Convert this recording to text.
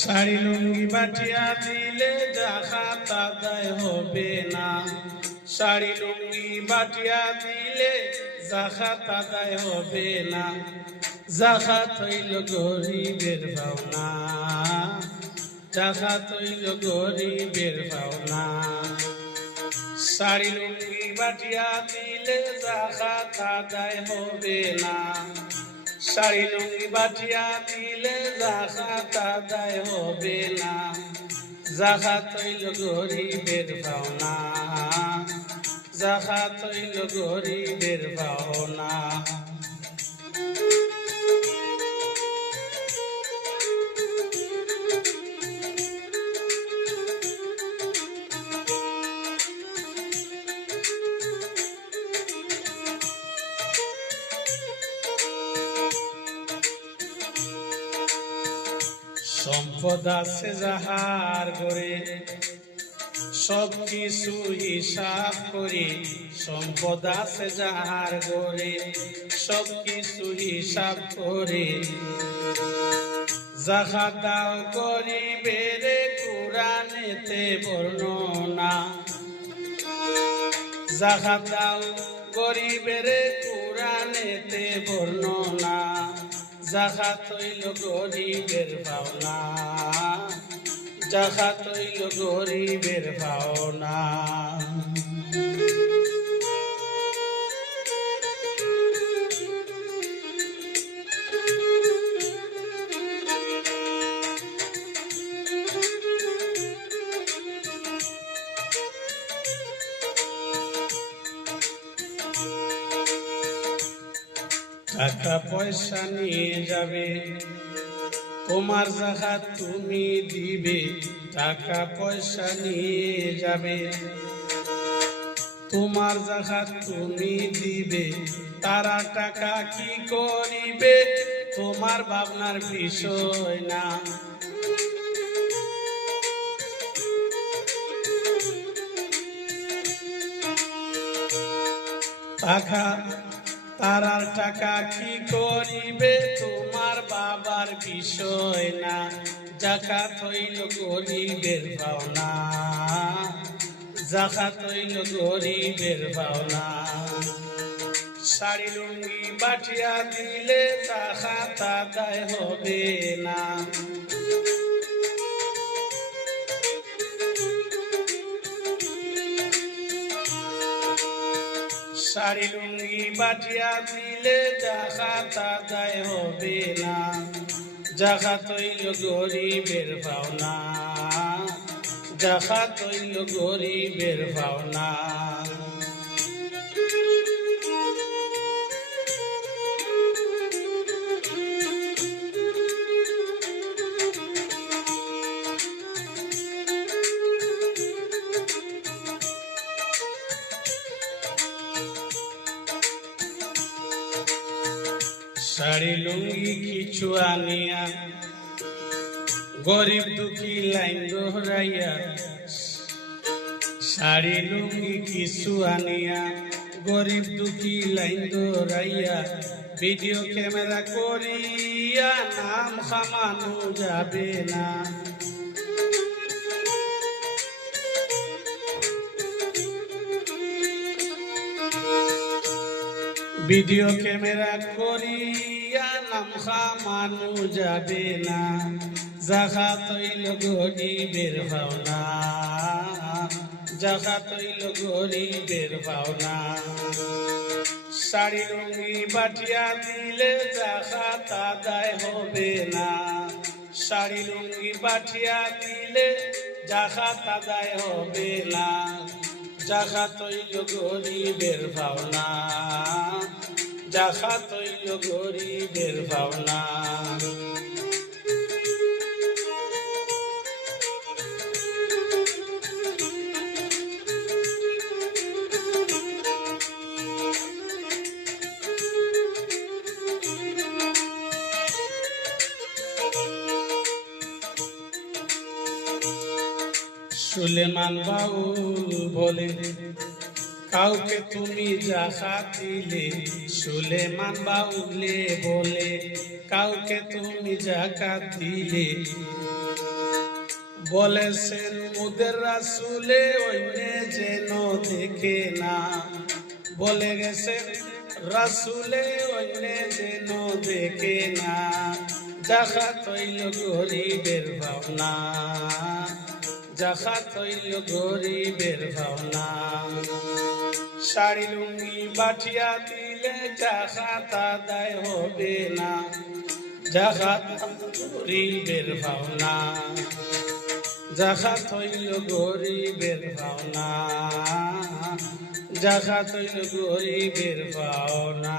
শাড়ি লুঙ্গি বাটিয়া দিলে যাহা তাদায় হবে না। শাড়ি লুঙ্গি বাটিয়া দিলে যাহা তাদায় হবে না। যাহা তৈল গরিবের ভাওনা। যাহা তৈল গরিবের ভাওনা। শাড়ি লুঙ্গি বাটিয়া দিলে যাহা তাদায় হবে না। শাড়ি লুঙ্গি বাটিয়া দিলে যাহা তাদায় হবে না। যাহা হইল গরিবের পাওনা যাহা হইল গরিবের ভাওনা। সম্পদ আছে যাহার গড়ে সব কিছু হিসাব করে। সম্পদ আছে যাহার গড়ে সব কিছু হিসাব করে। যাহা দাও গরিবের কোরআনেতে বর্ণনা। যাহা দাও গরিবের কোরআনেতে বর্ণনা। যাহা তৈল গরিবের পাওনা যাহা তৈল গরিবের ভাওনা টাকা পয়সা নিয়ে যাবে। তোমার জায়গা তুমি দিবে, টাকা পয়সা নিয়ে যাবে। তোমার জায়গা তুমি দিবে, তারা টাকা কি করিবে, তোমার ভাবনার বিষয় না। টাকা তারার টাকা কি করিবে? তোমার বাবার বিষয় না। জাকাত হইল গরিবের ভাওনা জাকাত হইল গরিবের ভাওনা শাড়ি, লুঙ্গি, বাটিয়া দিলে জাকাত আদায় হবে না। শাড়ি লুঙ্গি বাটিয়া দিলে তা আদায় হবে না। জাকাত হইল গরিবের ভাওনা জাকাত হইল গরিবের ভাওনা শাড়ি লুঙ্গি কিছু আনিয়া গরিব দুঃখী লাইন দোহরাইয়া শাড়ি লুঙ্গি কিছু আনিয়া গরিব দুঃখী লাইন দোহরাইয়া ভিডিও ক্যামেরা করিয়া নাম খামানো যাবে না ভিডিও ক্যামেরা করিয়া নাম খামানো যাবে না। জাখা তৈল গরিবের ভাওনা। জাখা তৈল গরিবের ভাওনা। শাড়ি রঙি বাটিয়া দিলে জাখা তাদায় হবে না। শাড়ি লুঙ্গি বাটিয়া দিলে জাখা তাদায় হবে না। জাখা তৈল গরিবের ভাওনা। জাখা তৈল গরিবের ভাওনা সুলেমান বাউল বলে কাউকে তুমি যাহা দিলে, সুলেমান বাউলে বলে, কাউকে তুমি জাকাত দিলে। বলেছেন মুদের রাসুলে অন্যে যেন দেখে না। বলে গেছেন, রাসুলে অন্যে যেন দেখে না। দেখা তৈল গরিবের ভাবনা যাখা তৈল গরিবের ভাবনা। শাড়ি লুঙ্গি বাঠিয়া দিলে জাহাতা দায় হবে না। জাহাত গরিবের ভাবনা জাহাত হইল গরিবের ভাবনা জাহাত হইল গরিবের ভাবনা